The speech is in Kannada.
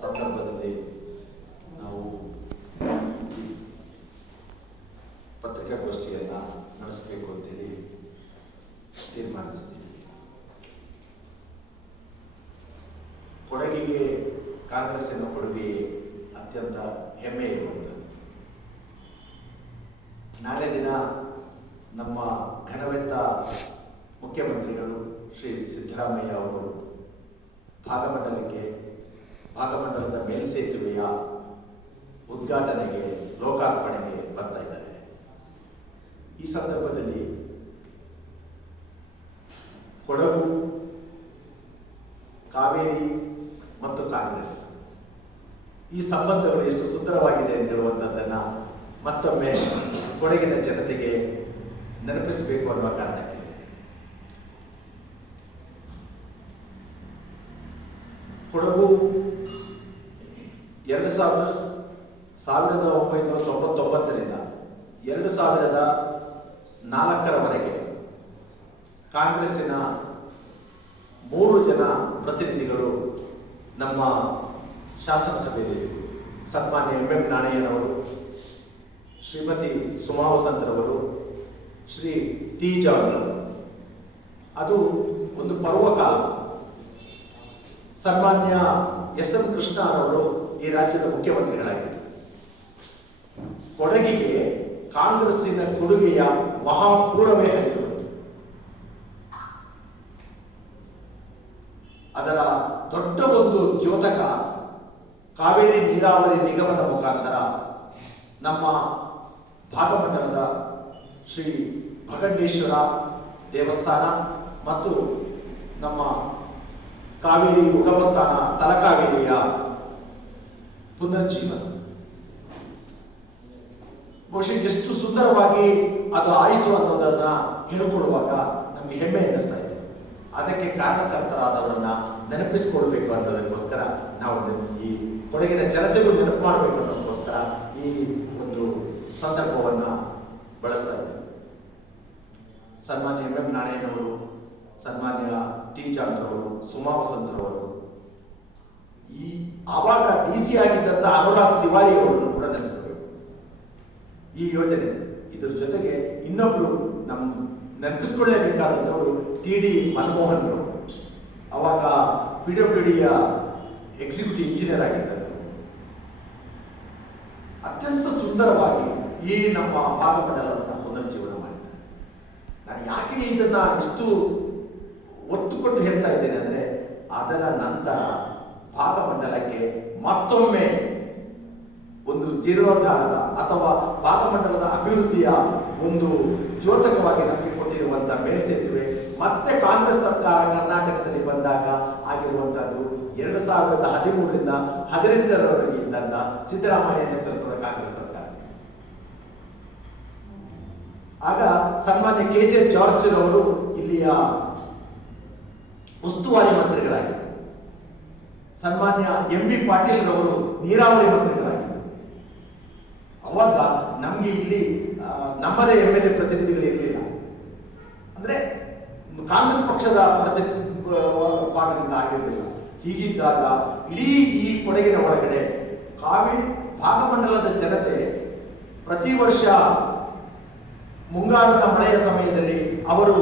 ಸಂದರ್ಭದಲ್ಲಿ ನಾವು ಪತ್ರಿಕಾಗೋಷ್ಠಿಯನ್ನು ನಡೆಸಬೇಕು ಅಂತೇಳಿ ತೀರ್ಮಾನಿಸಿದ್ದೀವಿ. ಕೊಡಗಿಗೆ ಕಾಂಗ್ರೆಸ್ಸಿನ ಕೊಡುಗೆ ಅತ್ಯಂತ ಹೆಮ್ಮೆ ಇರುವಂಥದ್ದು. ನಾಳೆ ದಿನ ನಮ್ಮ ಘನವೆತ್ತ ಮುಖ್ಯಮಂತ್ರಿಗಳು ಶ್ರೀ ಸಿದ್ದರಾಮಯ್ಯ ಅವರು ಭಾಗಮಂಡಲಕ್ಕೆ ಭಾಗಮಂಡಲದ ಮೇಲ್ಸೇತುವೆಯ ಉದ್ಘಾಟನೆಗೆ, ಲೋಕಾರ್ಪಣೆಗೆ ಬರ್ತಾ ಇದ್ದಾರೆ. ಈ ಸಂದರ್ಭದಲ್ಲಿ ಕೊಡಗು, ಕಾವೇರಿ ಮತ್ತು ಕಾಂಗ್ರೆಸ್ ಈ ಸಂಬಂಧಗಳು ಎಷ್ಟು ಸುಂದರವಾಗಿದೆ ಅಂತ ಹೇಳುವಂಥದ್ದನ್ನು ಮತ್ತೊಮ್ಮೆ ಕೊಡಗಿನ ಜನತೆಗೆ ನೆನಪಿಸಬೇಕು ಅನ್ನುವ ಕಾರಣಕ್ಕೆ. ಕೊಡಗು ಎರಡು ಸಾವಿರ ಸಾವಿರದ ಒಂಬೈನೂರ ತೊಂಬತ್ತೊಂಬತ್ತರಿಂದ ಎರಡು ಸಾವಿರದ ನಾಲ್ಕರವರೆಗೆ ಕಾಂಗ್ರೆಸ್ಸಿನ ಮೂರು ಜನ ಪ್ರತಿನಿಧಿಗಳು ನಮ್ಮ ಶಾಸನಸಭೆಯಲ್ಲಿ ಸನ್ಮಾನ್ಯ ಎಂ ಎಂ ನಾಣಯ್ಯನವರು, ಶ್ರೀಮತಿ ಸುಮಾ ವಸಂತರವರು, ಶ್ರೀ ಟಿ ಅವರು. ಅದು ಒಂದು ಪರ್ವಕಾಲ. ಸನ್ಮಾನ್ಯ ಎಸ್ ಎಂ ಕೃಷ್ಣರವರು ಈ ರಾಜ್ಯದ ಮುಖ್ಯಮಂತ್ರಿಗಳಾಗಿದ್ದರು ಕೊಡಗಿಗೆ ಕಾಂಗ್ರೆಸ್ಸಿನ ಕೊಡುಗೆಯ ಮಹಾಪೂರವೇ ಹರಿದು. ಅದರ ದೊಡ್ಡ ಒಂದು ದ್ಯೋತಕ ಕಾವೇರಿ ನೀರಾವರಿ ನಿಗಮದ ಮುಖಾಂತರ ನಮ್ಮ ಭಾಗಮಂಡಲದ ಶ್ರೀ ಭಗಂಡೇಶ್ವರ ದೇವಸ್ಥಾನ ಮತ್ತು ನಮ್ಮ ಕಾವೇರಿ ಉಗಮಸ್ಥಾನ ತಲಕಾವೇರಿಯ ಪುನರ್ಜೀವನ. ಬಹುಶಃ ಎಷ್ಟು ಸುಂದರವಾಗಿ ಅದು ಆಯಿತು ಅನ್ನೋದನ್ನ ಹೇಳಿಕೊಳ್ಳುವಾಗ ನಮಗೆ ಹೆಮ್ಮೆ ಎನಿಸ್ತಾ ಇದೆ. ಅದಕ್ಕೆ ಕಾರಣಕರ್ತರಾದವರನ್ನ ನೆನಪಿಸಿಕೊಳ್ಬೇಕು ಅನ್ನೋದಕ್ಕೋಸ್ಕರ ನಾವು ಈ ಕೊಡಗಿನ ಜನತೆಗೂ ನೆನಪು ಮಾಡಬೇಕು ಅನ್ನೋದಕ್ಕೋಸ್ಕರ ಈ ಒಂದು ಸಂದರ್ಭವನ್ನ ಬಳಸ್ತಾ ಇದ್ದೇವೆ. ಸನ್ಮಾನ್ಯ ಎಂ ಎಂ ನಾಣಯ್ಯನವರು ಸನ್ಮಾನ್ಯ ಟಿ ಜಾನ್ರವರು ಸುಮಾ ವಸಂತರವರು. ಈ ಆವಾಗ ಡಿ ಸಿ ಆಗಿದ್ದಂಥ ಅನುರಾಗ್ ತಿವಾರಿ ಅವರನ್ನು ಕೂಡ ನೆನೆಸಬೇಕು ಈ ಯೋಜನೆ ಇದರ ಜೊತೆಗೆ ಇನ್ನೊಬ್ರು ನಮ್ಮ ನೆನಪಿಸ್ಕೊಳ್ಳೇಬೇಕಾದಂಥವರು ಟಿ ಡಿ ಮನಮೋಹನ್ ಅವರು. ಅವಾಗ ಪಿ ಡಬ್ಲ್ಯೂ ಡಿಯ ಎಕ್ಸಿಕ್ಯೂಟಿವ್ ಇಂಜಿನಿಯರ್ ಆಗಿದ್ದರು. ಅತ್ಯಂತ ಸುಂದರವಾಗಿ ಈ ನಮ್ಮ ಭಾಗಮಂಡಲವನ್ನು ಪುನರ್ಜೀವನ ಮಾಡಿದ್ದಾರೆ. ನಾನು ಯಾಕೆ ಇದನ್ನ ಇಷ್ಟು ಅದರ ನಂತರ ಭಾಗಮಂಡಲಕ್ಕೆ ಮತ್ತೊಮ್ಮೆ ಒಂದು ಜೀರ್ಣೋದ್ಧಾರದ ಅಥವಾ ಭಾಗಮಂಡಲದ ಅಭಿವೃದ್ಧಿಯ ಒಂದು ದ್ಯೋತಕವಾಗಿ ನಮಗೆ ಕೊಟ್ಟಿರುವಂತಹ ಮೇಲ್ಸೇತುವೆ, ಮತ್ತೆ ಕಾಂಗ್ರೆಸ್ ಸರ್ಕಾರ ಕರ್ನಾಟಕದಲ್ಲಿ ಬಂದಾಗ ಆಗಿರುವಂತಹದ್ದು ಎರಡು ಸಾವಿರದ ಹದಿಮೂರರಿಂದ ಹದಿನೆಂಟರವರೆಗೆ ಇದ್ದಂತ ಸಿದ್ದರಾಮಯ್ಯ ನೇತೃತ್ವದ ಕಾಂಗ್ರೆಸ್ ಸರ್ಕಾರ. ಆಗ ಸನ್ಮಾನ್ಯ ಕೆ ಜೆ ಜಾರ್ಜ್ ರವರು ಇಲ್ಲಿಯ ಉಸ್ತುವಾರಿ ಮಂತ್ರಿಗಳಾಗಿದ್ದರು ಸನ್ಮಾನ್ಯ ಎಂ ಬಿ ಪಾಟೀಲ್ ರವರು ನೀರಾವರಿ ಮಂತ್ರಿಗಳಾಗಿದ್ದರು ಅವಾಗ ನಮಗೆ ಇಲ್ಲಿ ನಮ್ಮದೇ ಎಂ ಎಲ್ ಎ ಪ್ರತಿನಿಧಿಗಳು ಇರಲಿಲ್ಲ. ಅಂದ್ರೆ ಕಾಂಗ್ರೆಸ್ ಪಕ್ಷದ ಪ್ರತಿನಿಧಿ ಭಾಗದಿಂದ ಆಗಿರಲಿಲ್ಲ. ಹೀಗಿದ್ದಾಗ ಇಡೀ ಈ ಕೊಡಗಿನ ಒಳಗಡೆ ಕಾವೇರಿ ಭಾಗಮಂಡಲದ ಜನತೆ ಪ್ರತಿ ವರ್ಷ ಮುಂಗಾರದ ಮಳೆಯ ಸಮಯದಲ್ಲಿ ಅವರು